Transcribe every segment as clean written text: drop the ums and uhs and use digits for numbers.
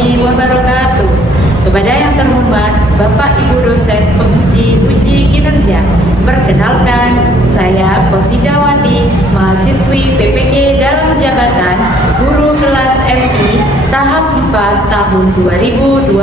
warahmatullahi wabarakatuh. Kepada yang terhormat Bapak Ibu dosen penguji uji kinerja, perkenalkan saya Kosidawati, mahasiswi PPG dalam jabatan guru kelas MI tahap 4 tahun 2025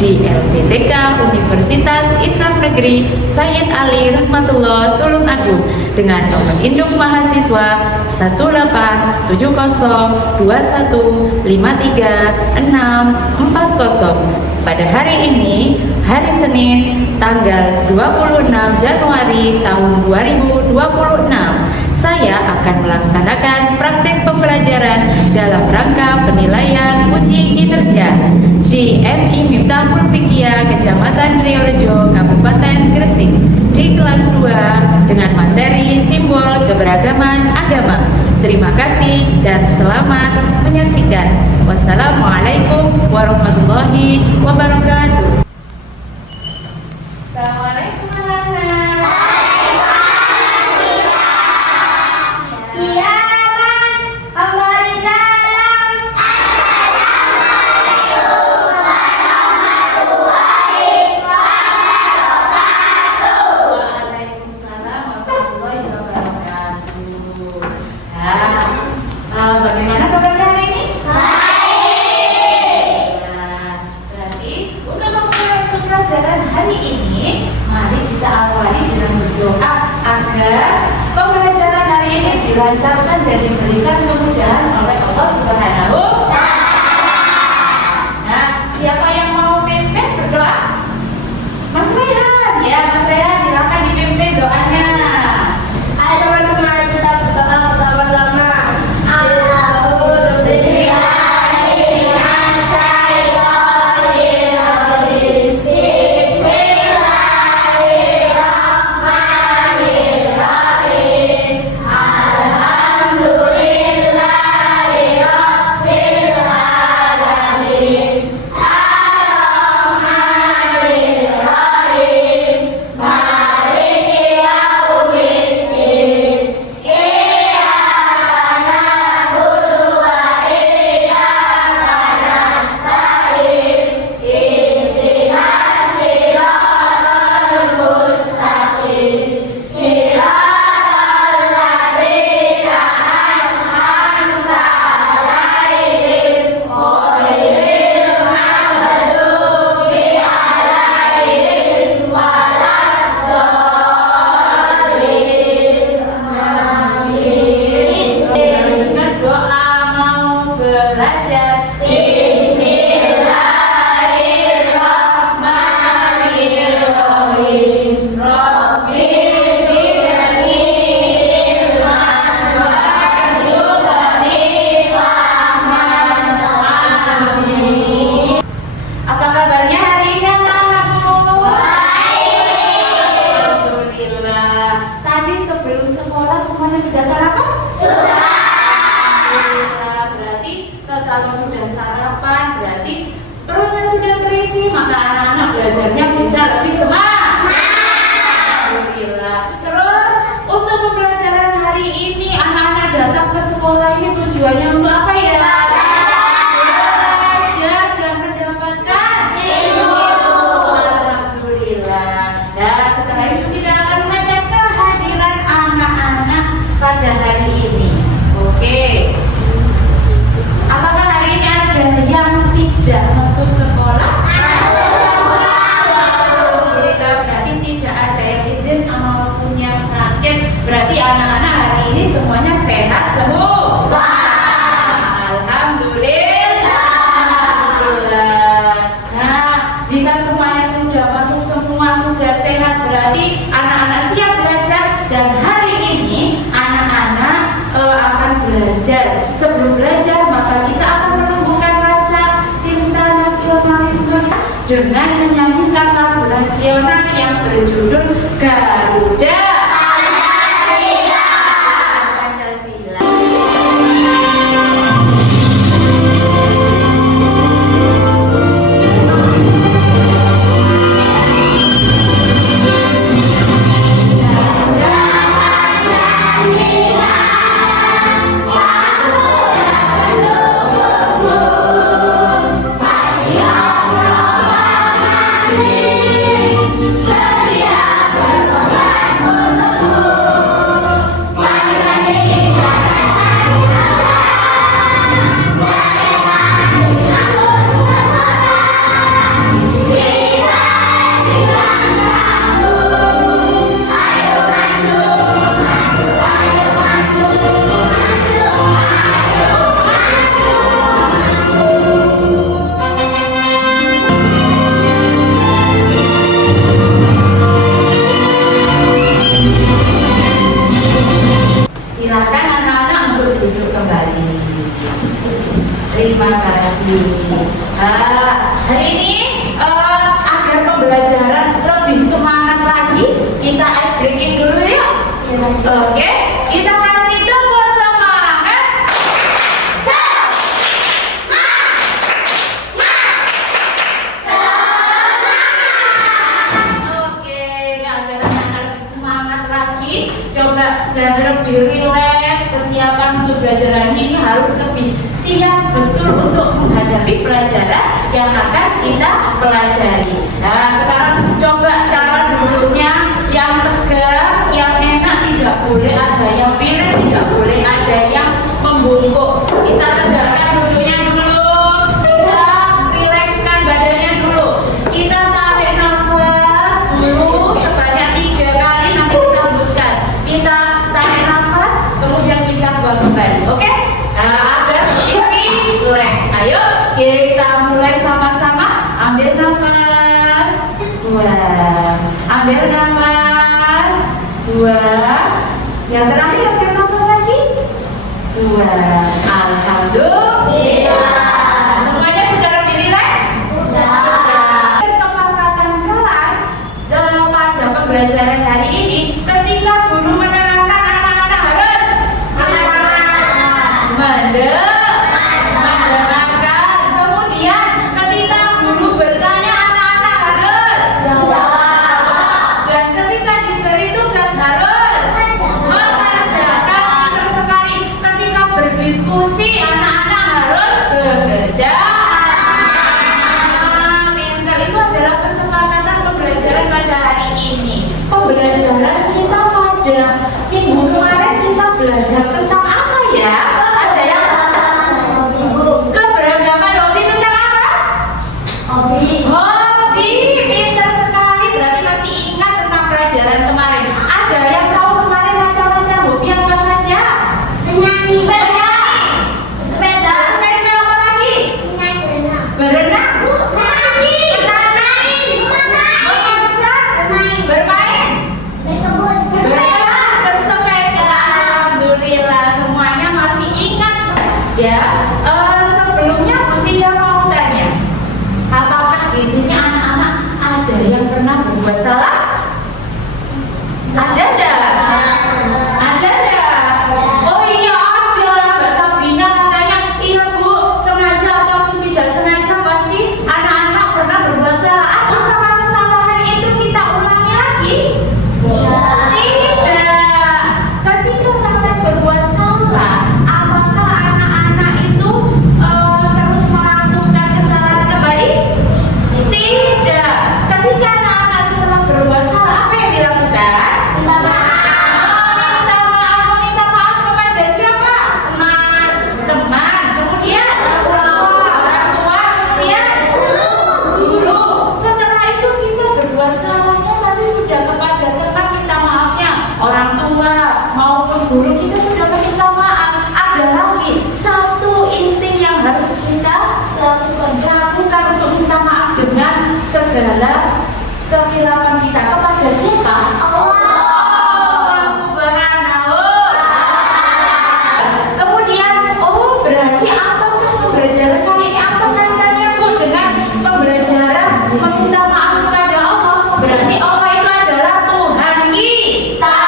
di LPTK Universitas Islam Negeri Sayyid Ali Rahmatullah Tulungagung dengan nomor induk mahasiswa 18212153640. Pada hari ini, hari Senin, tanggal 26 Januari tahun 2026, saya akan melaksanakan praktek pembelajaran dalam rangka penilaian uji kinerja di MI Miftahul Fikiyah Kecamatan Triorejo, Kabupaten Gresik di kelas 2 dengan materi simbol keberagaman agama. Terima kasih dan selamat menyaksikan. Wassalamualaikum warahmatullahi wabarakatuh. Assalamualaikum anak-anak. Bagaimana kabarnya hari ini? Baik. Nah, berarti untuk memulai pembelajaran hari ini, mari kita awali dengan berdoa agar pembelajaran hari ini dilancarkan dan diberikan kemudahan oleh Allah Subhanahu wa Ta'ala. Nah, siapa yang mau memimpin berdoa? Mas Rehan, ya Mas Rehan, silakan dipimpin doanya. Ayo teman-teman, kita berdoa bersama-sama. Kalau sudah sarapan berarti perutnya sudah terisi, maka anak-anak belajarnya bisa lebih semangat. Alhamdulillah. Terus untuk pembelajaran hari ini anak-anak datang ke sekolah ini tujuannya untuk apa ya? Belajar dan mendapatkan ilmu. Alhamdulillah. Dan setelah itu sudah akan mengajak kehadiran anak-anak pada hari ini. Oke. Apakah hari ini ada yang tidak masuk sekolah? Masuk sekolah. Alhamdulillah, berarti tidak ada yang izin maupun yang sakit. Berarti anak-anak hari ini semuanya sehat semua. Alhamdulillah. Alhamdulillah. Nah, jika semuanya sudah masuk semua, sudah sehat, berarti anak-anak siap belajar. Dan hari ini anak-anak akan belajar. Sebelum belajar maka kita akan menumbuhkan rasa cinta nasionalisme dengan menyanyikan lagu nasional yang berjudul Garuda Pancasila. Pancasila. Nah, hari ini agar pembelajaran lebih semangat lagi, kita ice breaking dulu ya. Oke, kita kasih tepuk semangat. Oke, agar anak lebih semangat lagi, coba dan lebih rileks. Kesiapan untuk belajar hari ini harus lebih siap betul untuk menghadapi pelajaran yang akan kita pelajari. Nah, sekarang coba cara duduknya yang tegak, yang enak, tidak boleh ada yang miring, tidak boleh ada yang membungkuk. Kita tegakkan duduknya dulu, kita rilekskan badannya dulu. Kita tarik nafas dulu sebanyak 3 kali, nanti kita hembuskan. Kita tarik nafas, kemudian kita buang kembali. Oke? Nah, agar ini rileks. Ayo kita mulai sama-sama. Ambil nafas, buang. Ambil nafas, buang. Yang terakhir ambil nafas lagi, buang. Alhamdulillah. Semuanya sudah lebih rileks? Sudah. Kesepakatan kelas pada pembelajaran hari ini, ketika guru menerangkan anak-anak harus mendengarkan. Kemudian ketika guru bertanya, anak-anak harus jawab. Dan ketika diberi tugas harus mengerjakan. Pintar sekali. Ketika berdiskusi, anak-anak harus bekerja. Pintar. Itu adalah kesepakatan pembelajaran pada hari ini. Pembelajaran kita pada minggu kemarin kita belajar tentang apa ya? Ada yang keberagaman hobi tentang apa? Hobi. Pintar sekali. Berarti masih ingat tentang pelajaran kemarin. Ada yang tahu kemarin macam-macam hobi apa saja? Sepeda apa lagi? Berenang. Bermain. Bersepeda. Alhamdulillah semuanya masih ingat ya. Sebelumnya Bu Sinda mau tanya, apakah di sini anak-anak ada yang pernah berbuat salah? Ada enggak? Ada enggak? Oh iya ada. Mbak Sabrina katanya, iya Bu, sengaja ataupun tidak sengaja pasti anak-anak pernah berbuat salah. Apakah kesalahan itu kita ulangi lagi? Tidak. Ketika sampai berbuat salah, apakah anak-anak itu terus melakukan kesalahan kembali? Tidak. Ketika anak-anak setelah berbuat salah, apa yang dilakukan? Meminta maaf kepada siapa? Teman. Kemudian orang tua. Kemudian guru. Setelah itu kita berbuat salahnya tadi sudah kepada teman minta maafnya, orang tua maupun guru kita sudah meminta maaf. Ada lagi satu inti yang harus kita lakukan untuk minta maaf dengan segala kekhilafan kita kepada siapa? Allah Subhanahu. Kemudian, oh berarti apakah pembelajaran kali ini apa kaitannya Bu dengan pembelajaran meminta maaf kepada Allah? Berarti Allah itu adalah Tuhan kita.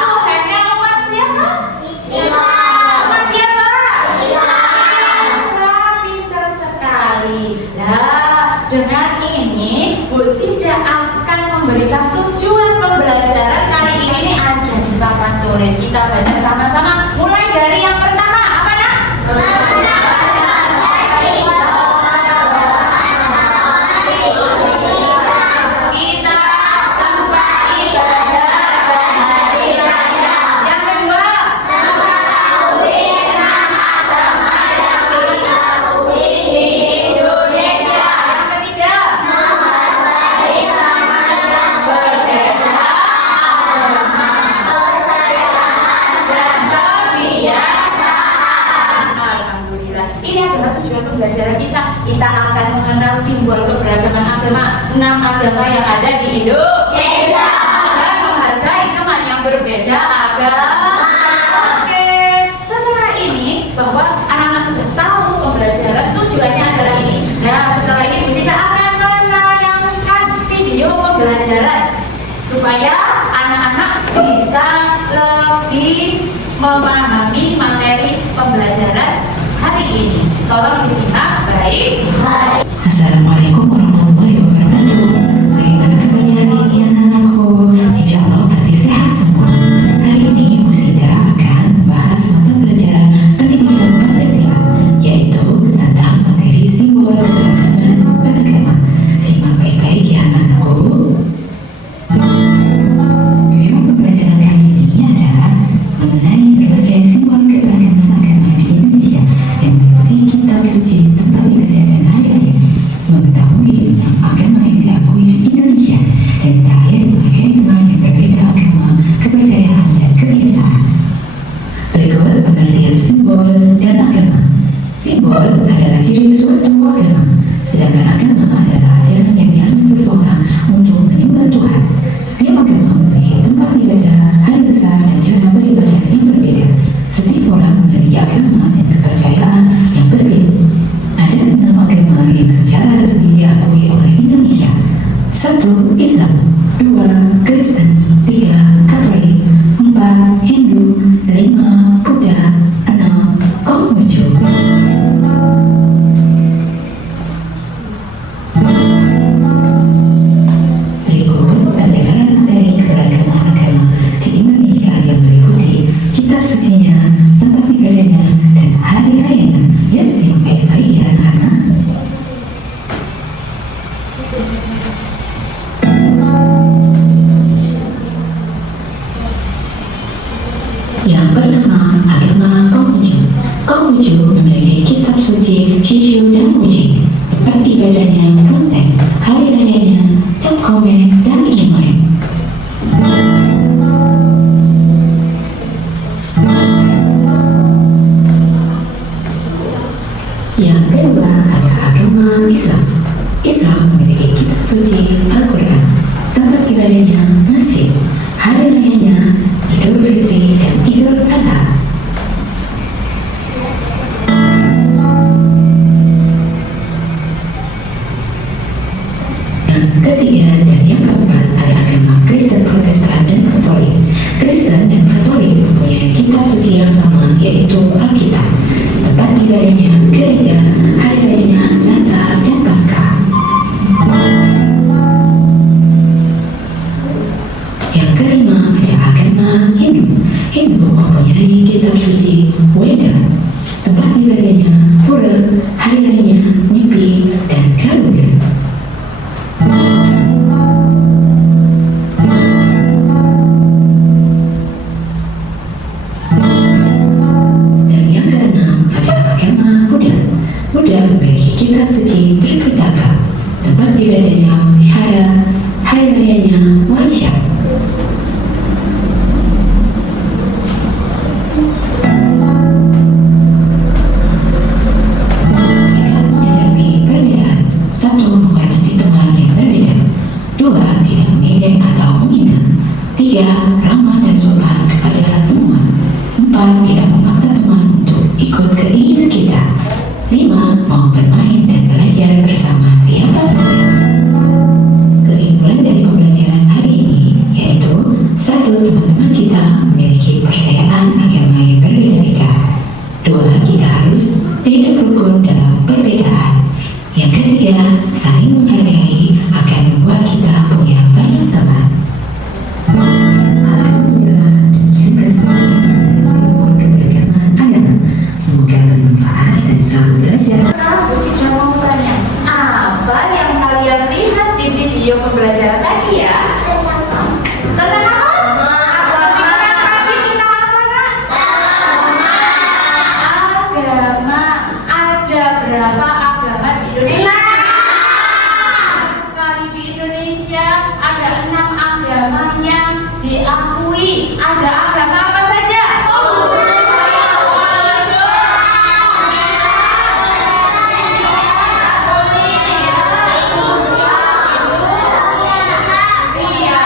Tuhannya umat siapa? Umat siapa? Islam. Pintar sekali. Nah, dengan ini Bu Sinda akan memberikan tujuan pembelajaran kali ini ada di papan tulis. Kita baca sama-sama. Mulai dari yang pertama, apa nak? Kita tempat ibadah dan hari raya. Yang kedua, di Indonesia. Yang ketiga, berbeda agama dan kebiasaan. Alhamdulillah. Ini adalah tujuan pembelajaran kita. Kita akan mengenal simbol keberagaman agama, 6 agama yang ada di Indonesia, dan menghargai teman yang berbeda agama. Oke. Setelah ini bahwa anak-anak sudah tahu pembelajaran tujuannya adalah ini. supaya anak-anak bisa lebih memahami materi pembelajaran hari ini. Tolong disimak baik. Assalamualaikum warahmatullahi wabarakatuh. Bagaimana kabarnya hari ini anak-anakku? Insya Allah pasti sehat semua. Hari ini Bu Sida akan membahas mata pelajaran pendidikan Pancasila, yaitu tentang materi simbol keberagaman beragama. Simak baik-baik ya anak-anakku. Tujuan pembelajaran kali ini adalah mengenai berbagai simbol keberagaman agama di Indonesia yang mengikuti kitab suci, tempat ibadah dan hari-raya, mengetahui tentang agama yang diakui di Indonesia, dan terakhir menghargai teman yang berbeda agama, kepercayaan dan kebiasaan. Berikut pengertian simbol dan agama. Simbol adalah ciri suatu agama, sedangkan agama adalah ajaran yang dianut seseorang untuk menyembah Tuhan. Setiap agama memiliki tempat ibadah, hari besar, dan cara beribadah yang berbeda. Setiap orang memiliki agama dan kepercayaan yang berbeda. Ada 6 agama yang secara resmi diakui oleh Indonesia. 1. Islam, 2. Kristen, 3. Katolik, 4. Hindu, 5. Buddha, 6. Konghucu. Berikut penjelasan materi keberagaman agama di Indonesia yang meliputi kitab sucinya, tempat ibadahnya, dan hari rayanya. Ya, simak baik-baik ya anak-anak. Yang pertama, agama Konghucu. Konghucu memiliki kitab suci Shishu dan Muji, tempat ibadahnya Kelenteng, hari rayanya Cap Kome dan Imlek. Yang kedua ada agama Islam. Islam memiliki kitab suci Al-Quran, tempat ibadahnya masjid, hari rayanya Idul Fitri dan Idul Adha. Yang ketiga dan yang keempat ada agama Kristen, Protestan, dan Katolik. Kristen dan Katolik mempunyai kitab suci yang sama, yaitu Alkitab. Tempat ibadahnya gereja, hari rayanya Natal dan Paskah. Yang kelima ada agama Hindu. Hindu mempunyai kitab suci Weda. Tempat ibadahnya Pura, hari rayanya Nyepi dan Garuda. Dan yang keenam ada agama Buddha. Buddha memiliki kitab suci Tripitaka. Tempat ibadahnya Vihara, hari rayanya Waisyah. Sikap menyikapi perbedaan. 1. Menghormati teman yang berbeda. 2. Tidak mengejek atau menghina. 3. Ramah dan sopan kepada semua. 4. Tidak memaksa teman untuk ikut keinginan kita. 5. Mau bermain dan belajar bersama siapa saja. Kesimpulan dari pembelajaran hari ini yaitu 1. Teman-teman kita memiliki percayaan agama yang berbeda-beda. 2. Kita harus hidup rukun dalam perbedaan. Yang ketiga, saling menghargai akan membuat kita punya banyak teman. Alhamdulillah, demikian presentasi mengenai simbol keberagaman agama. Semoga bermanfaat dan selamat belajar. Sekarang Bu Sida mau tanya, apa yang kalian lihat di video pembelajaran tadi ya? Tentang apa? Bikin apa, Nak? Agama. Ada berapa agama di Indonesia? Sekali di Indonesia ada 6 agama yang diakui. Ada agama apa saja? Iya.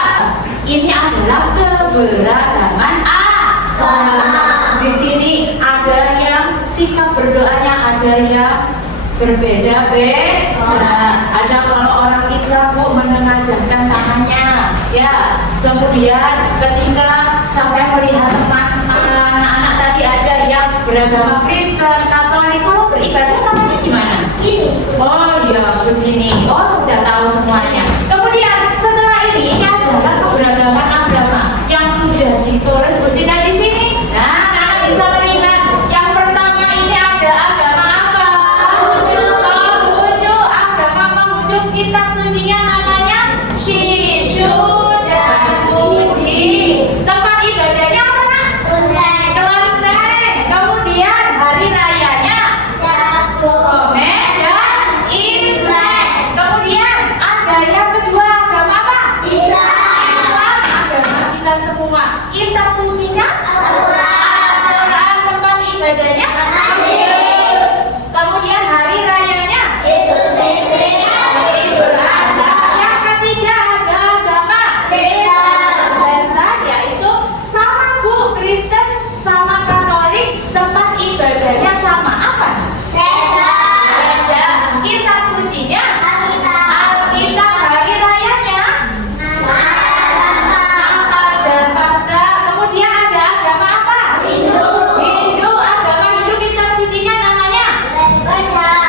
Ini adalah keberagaman agama. Di sini ada yang sikap berdoanya ada yang berbeda-beda. Ada kalau orang Islam Bu menengadahkan tangannya, ya Kemudian ketika sampai melihat teman anak-anak tadi ada yang beragama Kristen, Katolik, kalau beribadah namanya gimana? Oh ya begini. Oh sudah tahu semuanya. Kemudian setelah ini adalah keberagaman agama yang sudah ditulis bersih di sini. Nah, anak bisa melihat yang pertama ini ada agama apa? Konghucu. Agama Konghucu, kitab sucinya namanya Shishu dan Puji. Tempat ibadahnya apa nak? Kelenteng. Kemudian hari rayanya Komeh dan Imlek. Kemudian ada yang kedua, agama apa? Islam. Agama kita semua. Kitab sucinya Al-Quran. Tempat ibadahnya kemudian hari rayanya Idul Adha. Yang ketiga ada agama Islam, yaitu sama Bu, Kristen sama Katolik, tempat ibadahnya sama apa? Gereja. Kitab sucinya Alkitab. Hari rayanya Natal dan Paskah. Kemudian ada agama apa? Hindu. Agama Hindu, kitab sucinya namanya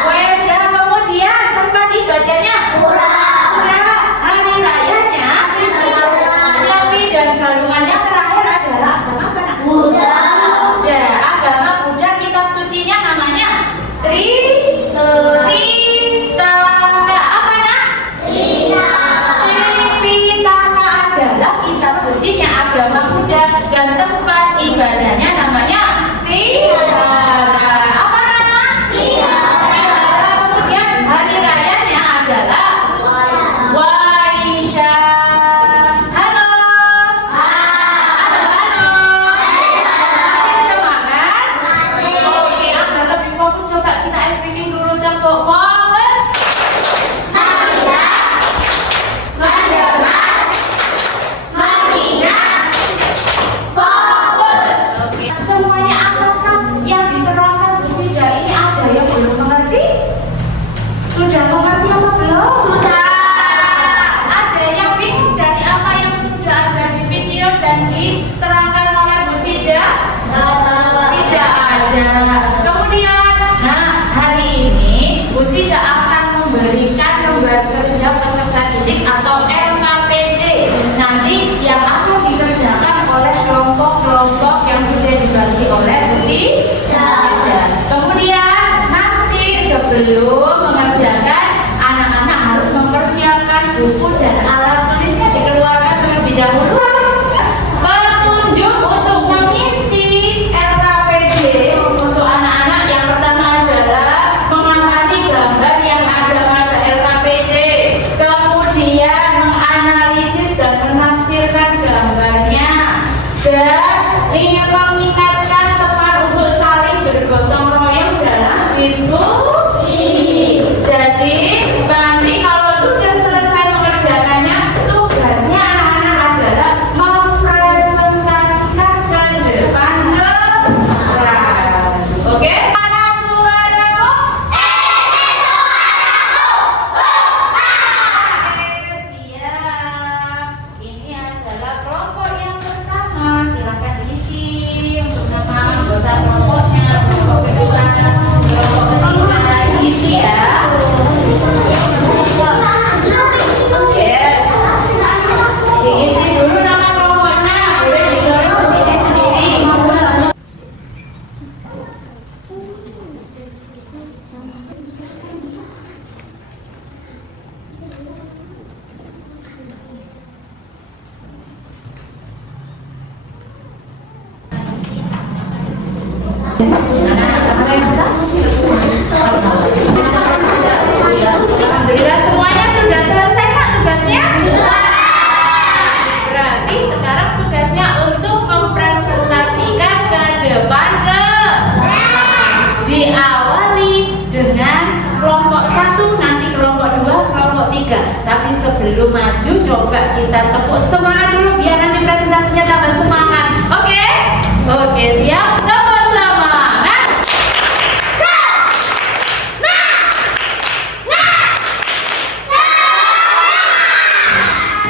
Weda. Kemudian tempat ibadahnya Pura. Hari rayanya Nyepi dan galungannya. Terakhir adalah agama apa nak? Buddha. Agama Buddha, kitab sucinya namanya Tripitaka. Apa nak? Tripitaka adalah kitab sucinya agama Buddha dan tempat ibadahnya namanya Vihara. Apa nak? Vihara. Kemudian hari rayanya adalah Waisyah. Halo. Halo. Masih semangat? Oke, agar lebih fokus coba kita ice breaking dulu dan fokus. Oke, semuanya apakah yang diterangkan Bu Sida ini ada yang belum mengerti? Sudah mengerti apa belum? Ada yang bingung dari apa yang sudah ada di video dan diterangkan oleh Bu Sida? Tidak ada. Kemudian, hari ini Bu Sida akan memberikan lembar kerja peserta didik atau LKPD. Nanti yang akan dikerjakan oleh kelompok-kelompok yang sudah dibagi oleh Bu Sida. Kemudian nanti sebelum mengerjakan, anak-anak harus mempersiapkan buku dan alat tulisnya dikeluarkan terlebih dahulu. Petunjuk untuk mengisi LKPD untuk anak-anak yang pertama adalah mengamati gambar yang ada pada LKPD, kemudian menganalisis dan menafsirkan gambarnya, dan ingin mengingatkan teman untuk saling bergotong royong dalam diskusi. Jadi nanti kalau sudah selesai mengerjakannya, tugasnya anak-anak adalah mempresentasikan ke depan kelas. Oke? Mana suaramu? Siap. Ini adalah kelompok yang pertama. Silakan diisi untuk nama anggota kelompoknya. Kelompok kedua, kelompok ketiga, diisi ya. Yes. Diisi dulu nama kelompoknya. Boleh ditulis sendiri-sendiri. Alhamdulillah semuanya sudah selesai Kak tugasnya? Berarti sekarang tugasnya untuk mempresentasikan ke depan diawali dengan kelompok 1, nanti kelompok 2, kelompok 3. Tapi sebelum maju coba kita tepuk semangat dulu biar nanti presentasinya tambah semangat. Oke? Oke, siap? Tepuk semangat.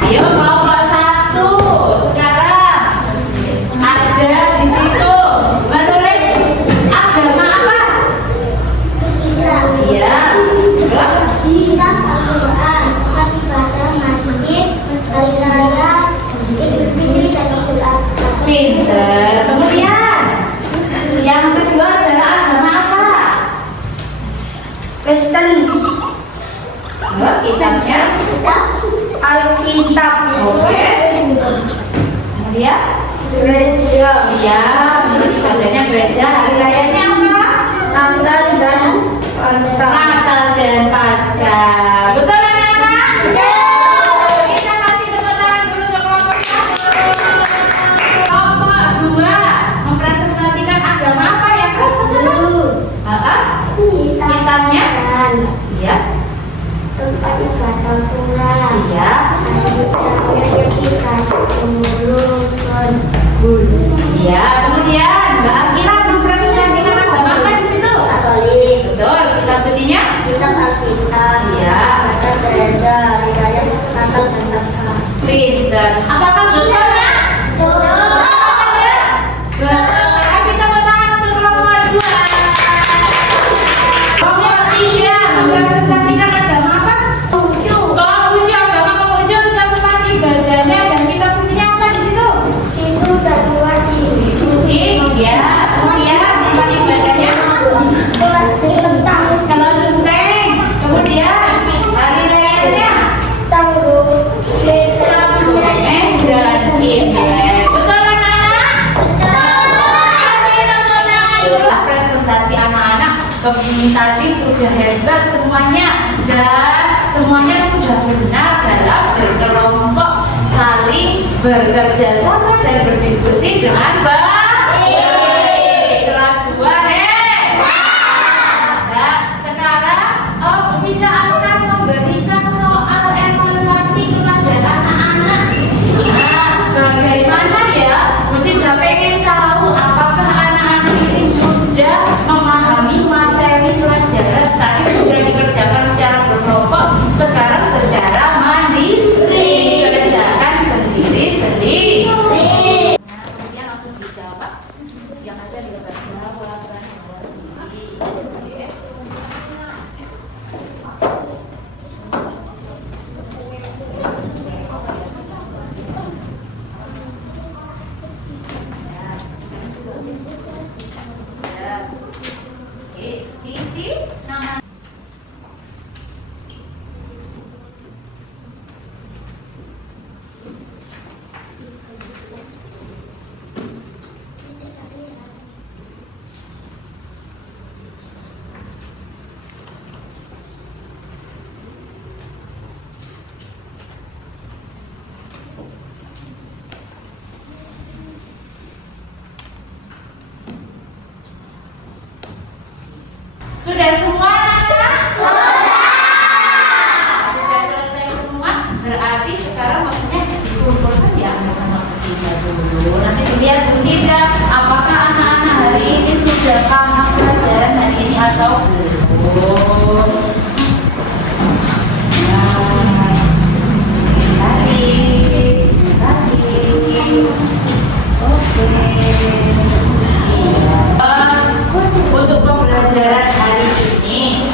Ayo kelompok 1. Ya, Gereja. ya, ibadahnya gereja. Hari rayanya apa? Natal dan Paskah. Natal dan Paskah. Betul anak-anak? Betul. Kita kasih tepuk tangan dulu untuk kelompok 1. Kelompok 2 mempresentasikan agama apa ya? Kitabnya? Iya. Tempat ibadah pula. Iya. Ada kita menguruskan bulu. Iya. Kemudian Mbak Akila mempresentasikan agama apa di situ? Katolik. Betul. Kitab sucinya? Kita Alkitab. Iya. Ada gereja. Raya Natal dan Paskah. Pinter. Apakah betul ya? Betul. Ya. Betul. Kasih tepuk tangan untuk kelompok 2. Kelompok 3 mempresentasikan agama apa? Tujuh. Konghucu. Agama Konghucu tempat ibadahnya dan kitab sucinya apa di situ? Isu dan wajib. Suci. Ya. Kemudian tempat ibadahnya? Kalau genteng. Kemudian hari rayanya? Tangguh. Dan Imlek. Betul anak-anak? Presentasi anak-anak tadi sudah hebat semuanya dan semuanya sudah benar dalam berkelompok, saling bekerja sama dan berdiskusi dengan baik. Kelas 2 Nah, sekarang Bu Sinda akan memberikan soal evaluasi kepada anak-anak. Nah, bagaimana ya? Bu Sinda pengen tahu apakah anak-anak ini sudah memahami materi pelajaran tadi sudah dikerjakan secara berkelompok, sekarang secara mandiri dikerjakan sendiri-sendiri. Nah, kemudian langsung dijawab yang ada di lembar jawaban sendiri. Oke. Ya. Oke, diisi nama. Sudah semua anak-anak? Sudah selesai semua? Berarti sekarang maksudnya dikumpulkan diambil sama Bu Sinda dulu. Nanti dilihat Bu Sinda apakah anak-anak hari ini sudah paham pelajaran hari ini atau belum. Untuk pembelajaran hari ini,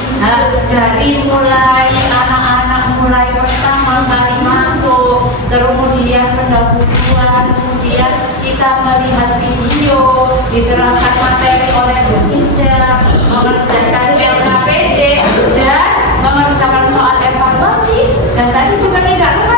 dari mulai anak-anak mulai pertama kali masuk, kemudian pendahuluan, kemudian kita melihat video, diterangkan materi oleh Bu Sinda, mengerjakan LKPD dan mengerjakan soal evaluasi, dan tadi juga tidak lupa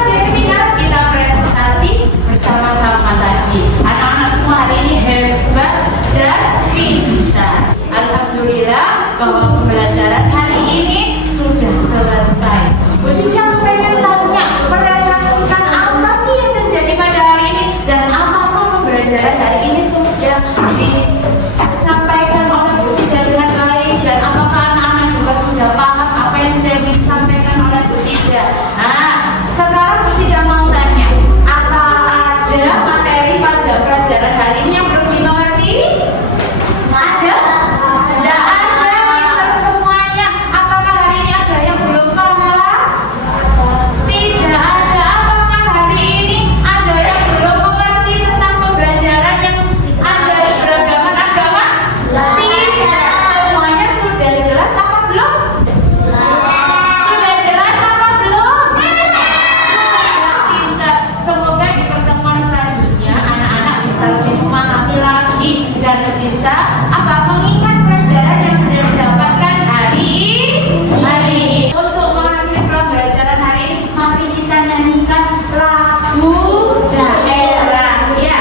kita presentasi bersama-sama tadi. Anak-anak semua hari ini hebat dan pintar. Alhamdulillah bahwa pembelajaran hari ini sudah selesai. Bu Sinda pengen tanya, merefleksikan apa sih yang terjadi pada hari ini dan apakah pembelajaran hari ini sudah disampaikan oleh Bu Sinda dengan baik dan apakah anak-anak juga sudah paham apa yang sudah disampaikan oleh Bu Sinda. Nah, sekarang Bu Sinda mau tanya, apa ada materi pada pelajaran hari ini yang belum dimengerti? Ada? Tidak ada, pintar semuanya. Apakah hari ini ada yang belum paham? Tidak ada. Apakah hari ini ada yang belum mengerti tentang pembelajaran yang ada beragaman agama? Tidak. Semuanya sudah jelas apa belum? Sudah jelas apa belum? Sudah pintar. Semoga di pertemuan selanjutnya anak-anak bisa lebih memahami lagi dan bisa mengingat pelajaran yang sudah didapatkan hari ini. Untuk mengakhiri pembelajaran hari ini, mari kita nyanyikan lagu daerah ya.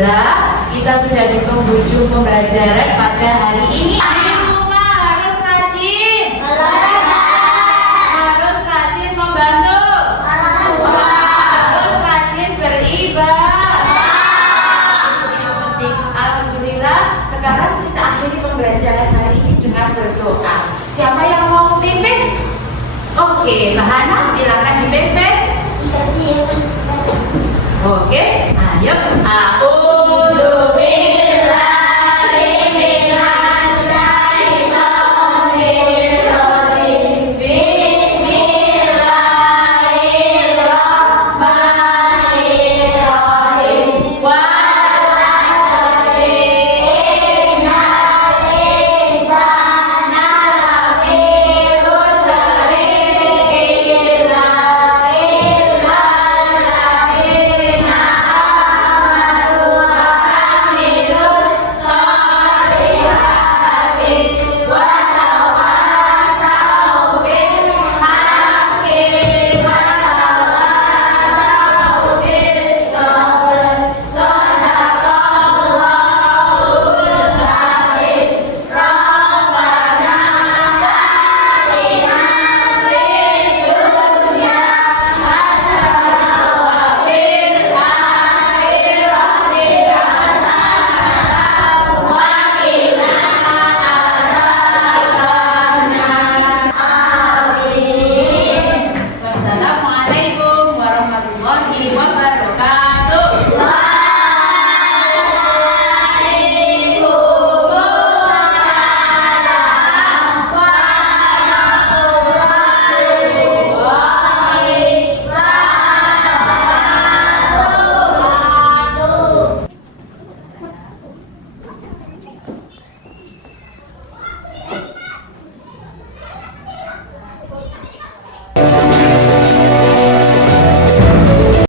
Alhamdulillah, kita sudah di penghujung pembelajaran pada hari ini. Di rumah harus rajin. Harus rajin membantu. Harus rajin beribadah. Yang penting, alhamdulillah, sekarang kita akhiri pembelajaran hari ini dengan berdoa. Siapa yang mau pimpin? Oke, Mbak Hana, silakan dipimpin. Oke, ayo. A'udzu